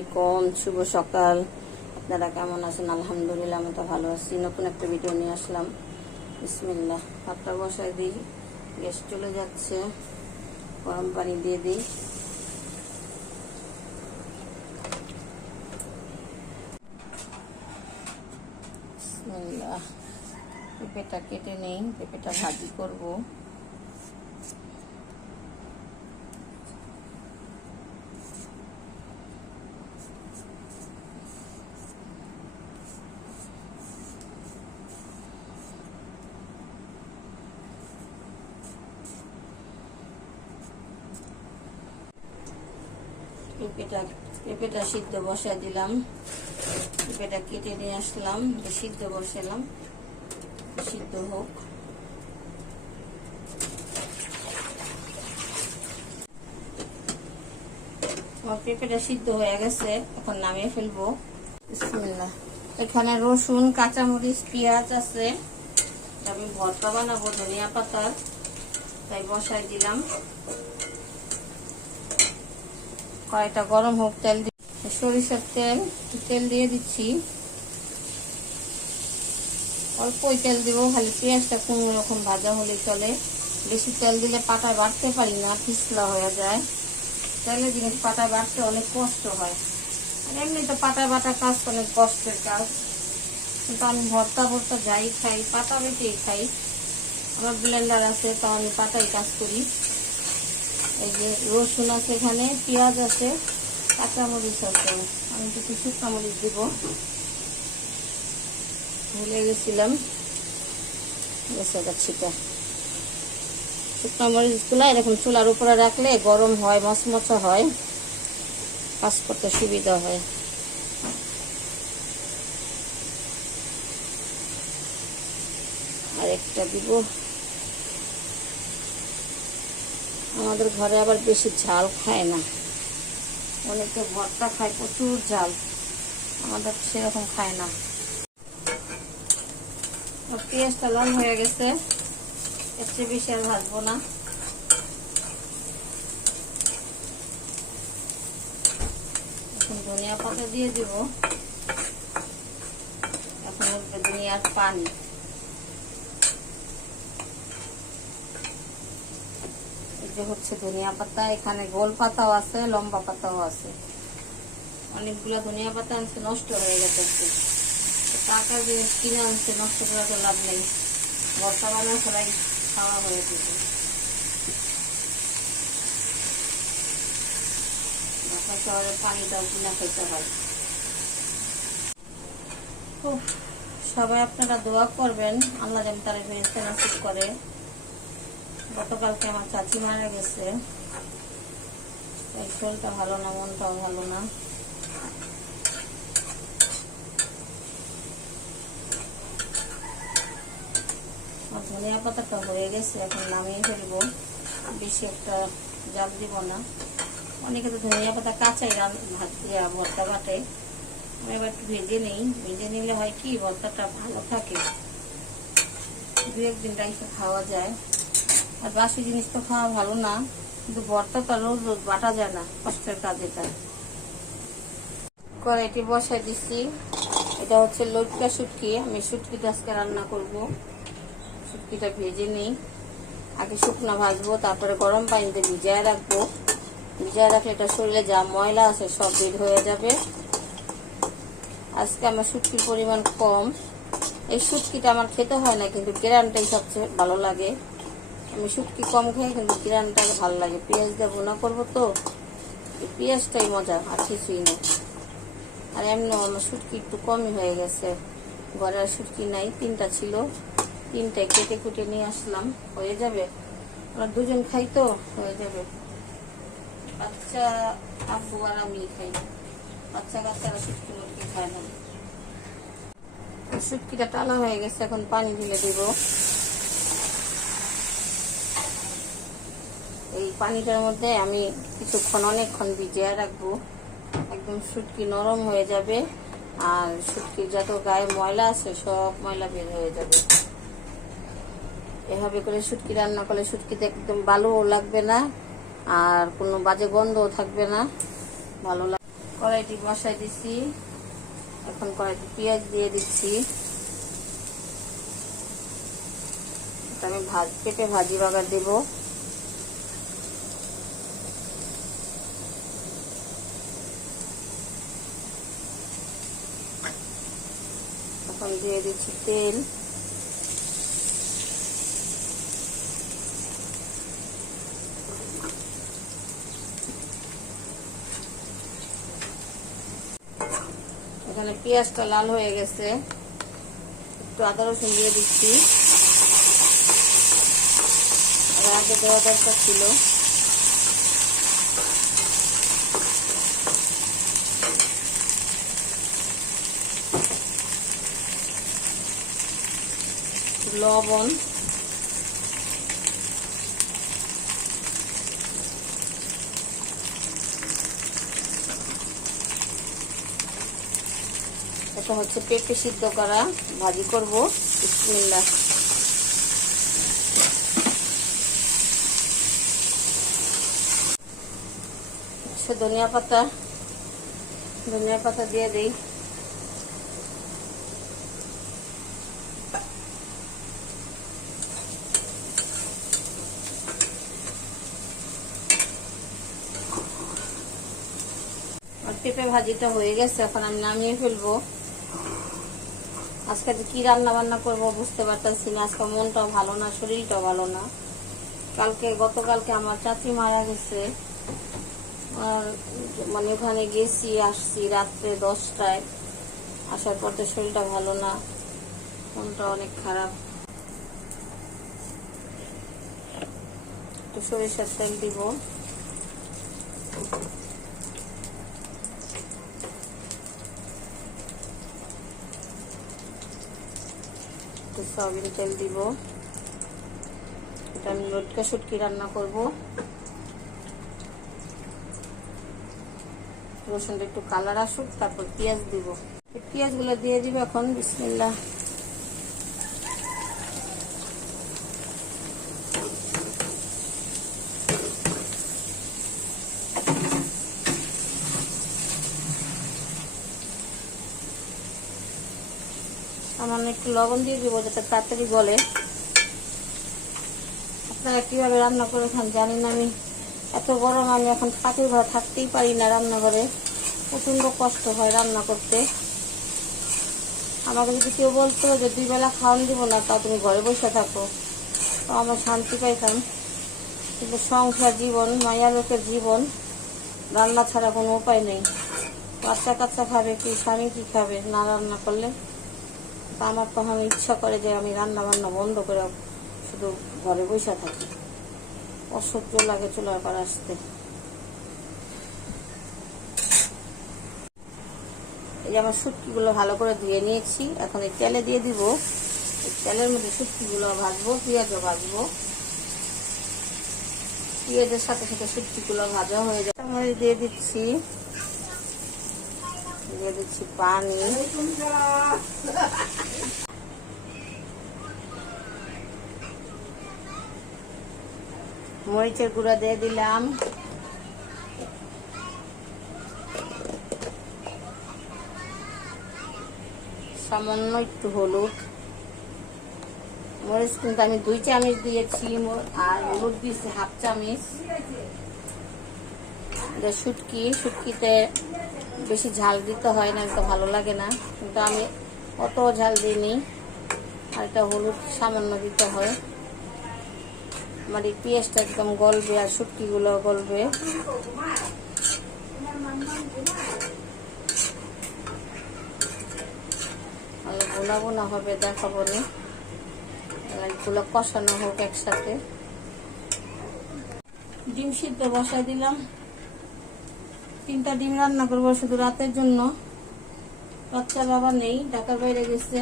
আলাইকুম, শুভ সকাল। আপনারা কেমন আছেন? আলহামদুলিল্লাহ, আমি তো ভালো আছি। নতুন একটা ভিডিও নিয়ে আসলাম। বিসমিল্লাহ, ভাতটা বসাই দিই। গ্যাস চলে যাচ্ছে, গরম পানি দিয়ে দিই। বিসমিল্লাহ, পেঁপেটা কেটে নেই, পেঁপেটা ভাজি করব। পেঁপেটা সিদ্ধ বসাই দিলাম। পেঁপেটা কেটে নিয়ে আসলাম, সিদ্ধ বসালাম, সিদ্ধ হোক। আমার পেঁপেটা সিদ্ধ হয়ে গেছে, এখন নামিয়ে ফেলবো। বিসমিল্লাহ, এখানে রসুন, কাঁচামরিচ, পেঁয়াজ আছে। আমি ভর্তা বানাবো ধনিয়া পাতার, তাই বসাই দিলাম। কড়াইটা গরম হোক, তেল সরিষার তেল দিয়ে দিচ্ছি। অল্পই তেল দিব, খালি পেঁয়াজটা কোনো রকম ভাজা হলে চলে। বেশি তেল দিলে পাটায় বাটতে পারি না, পিছলা হয়ে যায়। তেলের জিনিস পাটায় বাটতে অনেক কষ্ট হয়। আর এমনি তো পাটায় বাটা কাজ অনেক কষ্টের কাজ, কিন্তু আমি ভর্তা যাই খাই পাতা বেটেই খাই। আমার ব্লেন্ডার আছে, তো আমি পাতায় কাজ করি। এই যে রসুন আছে, এখানে পেঁয়াজ আছে, কাঁচামরিচ আছে। আমি কিছু শুকনো মরিচ দিব, ভুলে গেছিলাম। ছিটা শুকনো মরিচগুলো এরকম চুলার উপরে রাখলে গরম হয়, মচমচা হয়, কাজ করতে সুবিধা হয়। আর একটা দিব। আমাদের ঘরে আবার বেশি ঝাল খায় না, অনেকে ভর্তা খায় প্রচুর ঝাল, আমাদের সেরকম খায় না। পেঁয়াজটা লাল হয়ে গেছে, এর চেয়ে বেশি আর ভাজবো না। এখন ধনিয়া পাতা দিয়ে দিব। এখন উঠবে ধনিয়ার পানি। এই যে হচ্ছে ধনিয়া পাতা, এখানে গোল পাতাও আছে, লম্বা পাতাও আছে। অনেকগুলো ধনিয়া পাতা আনছে, নষ্ট হয়ে গেছে। টাকা জিনিস কিনে আনছে, নষ্ট করে তো লাভ নেই। ভর্তা বানা সবাই খাওয়া হয়ে যাবে। ঢাকা শহরে পানিটাও কিনা খেতে হয়। সবাই আপনারা দোয়া করবেন, আল্লাহ যেন তারা ফেরেশতা নসিব করে। গতকালকে আমার চাচি মারা গেছে, এই শরীরটা ভালো না, মনটাও ভালো না। ধনিয়া পাতাটা হয়ে গেছে, এখন নামিয়ে ফেলবো। বেশি একটা জাল দিব না। অনেকে তো ধনিয়া পাতা কাঁচাই ভর্তা বাটে, আমি এবার একটু ভেজে নেই। ভেজে নিলে হয় কি, ভর্তাটা ভালো থাকে, দু একদিন রাইখে খাওয়া যায়। আর বাসি জিনিস তো খাওয়া ভালো না, কিন্তু ভর্তাটা রোজ রোজ বাটা যায় না, কষ্টের কাজ এটা। কড়াইটি বসাই দিচ্ছি। এটা হচ্ছে লটকা শুটকি, আমি শুটকিটা আজকে রান্না করব। শুটকিটা ভেজে নিই, আগে শুকনো ভাজবো, তারপরে গরম পানিতে ভিজায় রাখবো। ভিজায় রাখলে এটা শরীরে যা ময়লা আছে সব বের হয়ে যাবে। আজকে আমার শুটকির পরিমাণ কম। এই শুটকিটা আমার খেতে হয় না, কিন্তু গ্রানটাই সবচেয়ে ভালো লাগে। আমি শুটকি কম খাই, কিন্তু গ্রানটা ভালো লাগে। পেঁয়াজ দিয়ে ভুনা করবো তো, এই পেঁয়াজটাই মজা, আর কিছুই না। আর এমনি আমার শুটকি একটু কমই হয়ে গেছে, ঘরে আর শুটকি নাই, 3টা ছিল, 3টায় কেটে কুটে নিয়ে আসলাম। হয়ে যাবে, আমরা দুজন খাই তো হয়ে যাবে। বাচ্চা আব্বু আর আমি খাই, বাচ্চা কাচ্চারা শুটকি মুটকি খায় না। শুটকিটা টালা হয়ে গেছে, এখন পানি ঢেলে দিব। এই পানিটার মধ্যে আমি কিছুক্ষণ, অনেকক্ষণ ভিজিয়ে রাখবো, একদম শুটকি নরম হয়ে যাবে। আর শুটকির যত গায়ে ময়লা আছে সব ময়লা বের হয়ে যাবে। এভাবে করে শুটকি রান্না করলে শুটকিতে একদম ভালো লাগবে না, আর কোনো বাজে গন্ধও থাকবে না, ভালো লাগবে। কড়াইটি বসাই দিচ্ছি। এখন কড়াইতে পেঁয়াজ দিয়ে দিচ্ছি। আমি পেঁপে ভাজি বাগার দেব। এখন দিয়ে দিচ্ছি তেল। এখানে পেঁয়াজটা লাল হয়ে গেছে, একটু আদা রসুন দিয়ে দিচ্ছি। আগে দেওয়া দরকার ছিল। লবণ, এটা হচ্ছে পেঁপে সিদ্ধ করা, ভাজি করব। বিসমিল্লাহ। ধনিয়া পাতা দিয়ে দিই। পেঁপে ভাজিটা হয়ে গেছে, এখন আমি নামিয়ে ফেলবো। আজকে কি রান্না বান্না করবো বুঝতে পারতেছি না। আজকে মনটাও ভালো না, শরীরটাও ভালো না। গতকালকে আমার চাচি মারা গেছে। মানে ওখানে গেছি, আসছি রাত্রে 10টায়। আসার পর তো শরীরটা ভালো না, মনটা অনেক খারাপ। একটু সরিষার তেল দিব। একটু সয়াবিন তেল দিব। এটা আমি লটকা শুটকি রান্না করব। রসুনটা একটু কালার আসুক, তারপর পেঁয়াজ দিব। পেঁয়াজগুলো দিয়ে দিব এখন। বিসমিল্লাহ। সামান্য একটু লবণ দিয়ে দিব যাতে তাড়াতাড়ি গলে। আপনারা কিভাবে রান্না করে খান জানি না। আমি এত গরম, আমি এখন পাখির ঘরে থাকতেই পারি না। রান্নাঘরে প্রচন্ড কষ্ট হয় রান্না করতে। আমাকে যদি কেউ বলতো যে 2 বেলা খাওয়ান দিব না, তাও তুমি ঘরে বসে থাকো, তো আমার শান্তি পাইতাম। কিন্তু সংসার জীবন, মায়া লোকের জীবন, রান্না ছাড়া কোনো উপায় নেই। বাচ্চা কাচ্চা খাবে কি, স্বামী কি খাবে না রান্না করলে? তা আমার তখন ইচ্ছা করে যে আমি রান্না বান্না বন্ধ করে শুধু ঘরে বসে থাকি। অসহ্য লাগে চুলার পর আসতে। এই যে আমার শুটকিগুলো ভালো করে ধুয়ে নিয়েছি। এখন এই তেলে দিয়ে দিব। এই তেলের মধ্যে শুটকিগুলো ভাজবো, পেঁয়াজও ভাজবো। পেঁয়াজের সাথে সাথে শুটকিগুলো ভাজা হয়ে যায়। আমি দিয়ে দিচ্ছি পানি। মরিচের গুঁড়া দিয়ে দিলাম। সামান্য একটু হলুদ। মরিচ কিন্তু আমি 2 চামচ দিয়েছি, আর হলুদ দিয়েছি 1/2 চামচ। শুটকিতে বেশি ঝাল দিতে হয় না, তো ভালো লাগে না, কিন্তু আমি অত ঝাল দিইনি। আর এটা হলুদ সামান্য দিতে হয়। আমার এই পেঁয়াজটা একদম গলবে আর শুটকিগুলো গলবে। ভুনা ভুনা হবে, দেখাবো না। এগুলো কষানো হোক একসাথে। ডিম সিদ্ধ বসাই দিলাম। 3টা ডিম রান্না করবো শুধু রাতের জন্য। বাচ্চা বাবা নেই, ঢাকার বাইরে গেছে।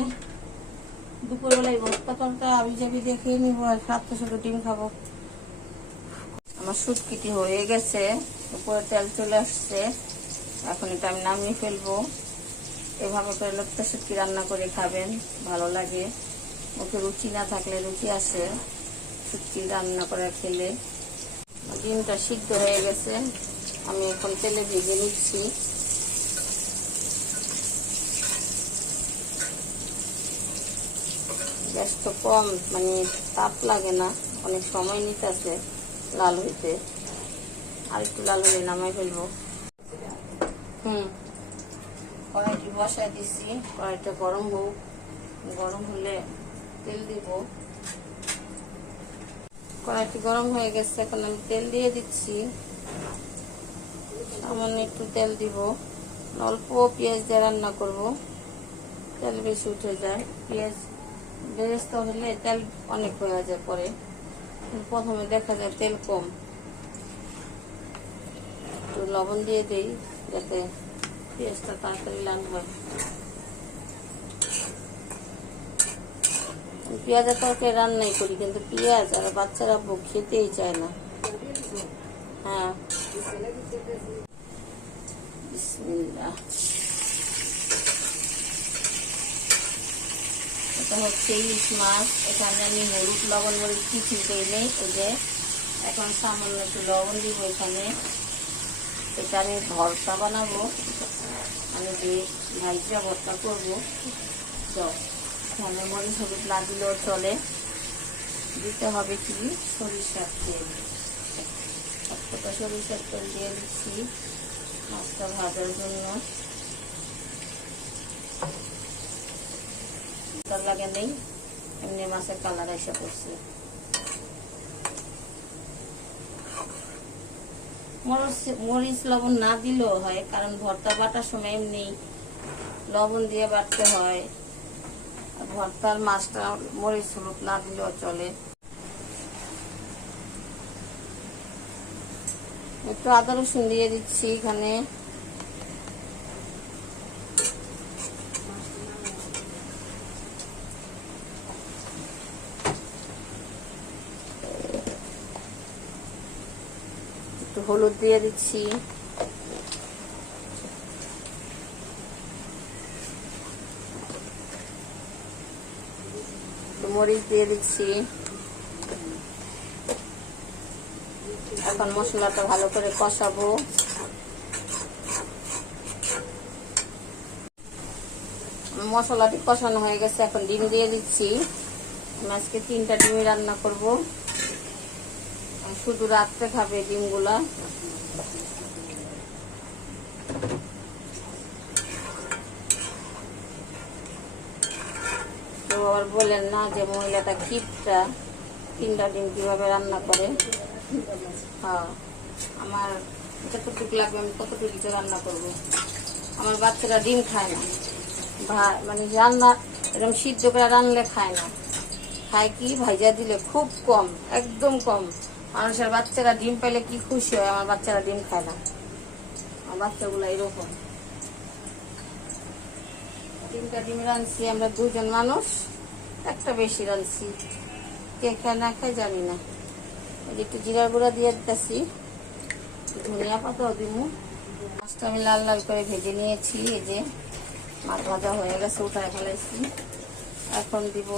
দুপুরবেলায় ভর্তা টর্তা আবি জাবি দিয়ে খেয়ে নিবো, আর রাত্রে শুধু ডিম খাবো। আমার শুটকিটি হয়ে গেছে, উপরে তেল চলে আসছে। এখন এটা আমি নামিয়ে ফেলবো। এভাবে করে লটকা শুটকি রান্না করে খাবেন, ভালো লাগে। মুখে রুচি না থাকলে রুচি আসে শুটকি রান্না করে খেলে। ডিমটা সিদ্ধ হয়ে গেছে, আমি এখন তেলে ভেজে নিচ্ছি। গ্যাস তো কম, মানে তাপ লাগে না, অনেক সময় নিতেছে লাল হইতে। আর একটু লাল হলে নামাই ফেলবো। কড়াইটি বসাই দিছি, কড়াইটা গরম হোক, গরম হলে তেল দিব। কড়াইটি গরম হয়ে গেছে, এখন আমি তেল দিয়ে দিচ্ছি। সামান্য একটু তেল দিব, অল্প পেঁয়াজ দিয়ে রান্না করব, তেল বেশি উঠে যায়। পেঁয়াজ বেরেস্তা হলে তেল অনেক হয়ে যায় পরে, প্রথমে দেখা যায় তেল কম। একটু লবণ দিয়ে দিই যাতে পেঁয়াজটা তাড়াতাড়ি লাল হয়। পেঁয়াজের তরকারি রান্নাই করি, কিন্তু পেঁয়াজ আর বাচ্চারা খেতেই চায় না। হ্যাঁ, বিসমিল্লাহ। এটা হচ্ছে ইলিশ মাছ। এখানে আমি হলুদ লবণ মরিচ কিছু দিই নেই, এই যে এখন সামান্য একটু লবণ দিব এখানে। এটা আমি ভর্তা বানাবো, আমি যে ভাইজা ভর্তা করবো। তো এখানে মরিচ হলুদ না দিলেও চলে, দিতে হবে কি সরিষার তেল। একটা সরিষার তেল দিয়ে দিচ্ছি মাছটা ভাজার জন্য। লাগে নেই, এমনি মাছের কালার এসে পড়ছে। মরিচ লবণ না দিলেও হয়, কারণ ভর্তা বাটার সময় এমনি লবণ দিয়ে বাটতে হয়। ভর্তার মাছটা মরিচ হলুদ না দিলেও চলে। একটু আদা রসুন দিয়ে দিচ্ছি এখানে। একটু হলুদ দিয়ে দিচ্ছি। মরিচ দিয়ে দিচ্ছি। এখন মশলাটা ভালো করে কষাবো। মশলাটি কষানো হয়ে গেছে, এখন ডিম দিয়ে দিচ্ছি। আজকে 3টা ডিমই রান্না করব, শুধু রাত্রে খাবে ডিমগুলা। কেউ আবার বলেন না যে মহিলাটা কিপটা, 3টা ডিম কিভাবে রান্না করে। হ্যাঁ, আমার যতটুকু লাগবে আমি ততটুকু রান্না করব। আমার বাচ্চারা ডিম খায় না, মানে রান্না এরকম সিদ্ধ করে রান্নলে খায় না, খায় কি ভাইজা দিলে খুব কম, একদম কম। মানুষের বাচ্চারা ডিম পেলে কি খুশি হয়, আমার বাচ্চারা ডিম খায় না। আমার বাচ্চাগুলো এরকম। 3টা ডিম রাঁধছি, আমরা 2 জন মানুষ, একটা বেশি রাঁধছি, কে খায় না খায় জানি না। একটু জিরার গুঁড়া দিয়ে দিতেছি, ধনিয়া পাতাও দিব। মাছটা আমি লাল লাল করে ভেজে নিয়েছি, এই যে মাছ ভাজা হয়ে গেছে, উঠায় ফেলাইছি। এখন দিব,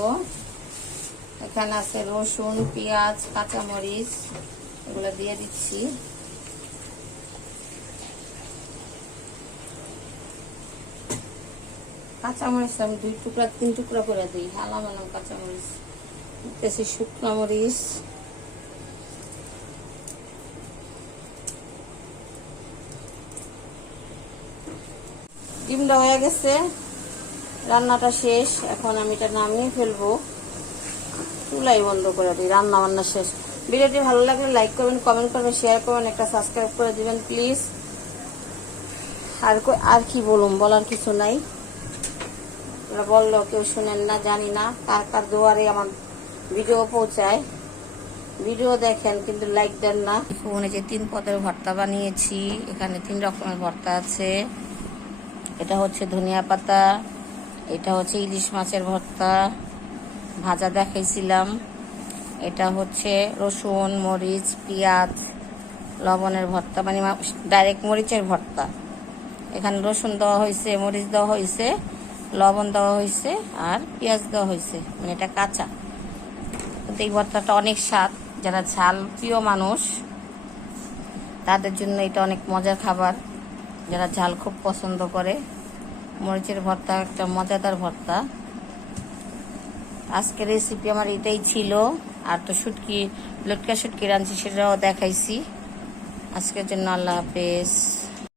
এখানে আছে রসুন, পেঁয়াজ, কাঁচামরিচ, এগুলো দিয়ে দিচ্ছি। কাঁচামরিচ আমি 2 টুকরা 3 টুকরা করে দিই, আলাম আলাম কাঁচামরিচ দিতেছি। শুকনো মরিচ, ডিমটা হয়ে গেছে, রান্নাটা শেষ। এখন আমি এটা নামিয়ে ফেলবো, চুলাই বন্ধ করে দিই, রান্না বান্না শেষ। ভিডিওটি ভালো লাগলে লাইক করবেন, কমেন্ট করবেন, শেয়ার করবেন, একটা সাবস্ক্রাইব করে দিবেন প্লিজ। আর কি বলুন, বলার কিছু নাই। বললেও কেউ শুনেন না, জানি না কার কার দুয়ারে আমার ভিডিও পৌঁছায়। ভিডিও দেখেন কিন্তু লাইক দেন না। ফোনে যে 3 পদের ভর্তা বানিয়েছি, এখানে 3 রকমের ভর্তা আছে। এটা হচ্ছে ধনিয়া পাতা, এটা হচ্ছে ইলিশ মাছের ভর্তা ভাজা দেখাইছিলাম, এটা হচ্ছে রসুন, মরিচ, পেঁয়াজ, লবণের ভর্তা, মানে ডাইরেক্ট মরিচের ভর্তা। এখানে রসুন দেওয়া হয়েছে, মরিচ দেওয়া হয়েছে, লবণ দেওয়া হয়েছে, আর পেঁয়াজ দেওয়া হয়েছে, মানে এটা কাঁচা। কিন্তু এই ভর্তাটা অনেক স্বাদ, যারা ঝাল প্রিয় মানুষ তাদের জন্য এটা অনেক মজার খাবার, যারা ঝাল খুব পছন্দ করে। মরিচের ভর্তা একটা মজাদার ভর্তা। আজকের রেসিপি আমার এটাই ছিল। আর তো শুটকি, লটকা শুটকি রাঁধছি, সেটাও দেখাইছি। আজকের জন্য আল্লাহ হাফেজ।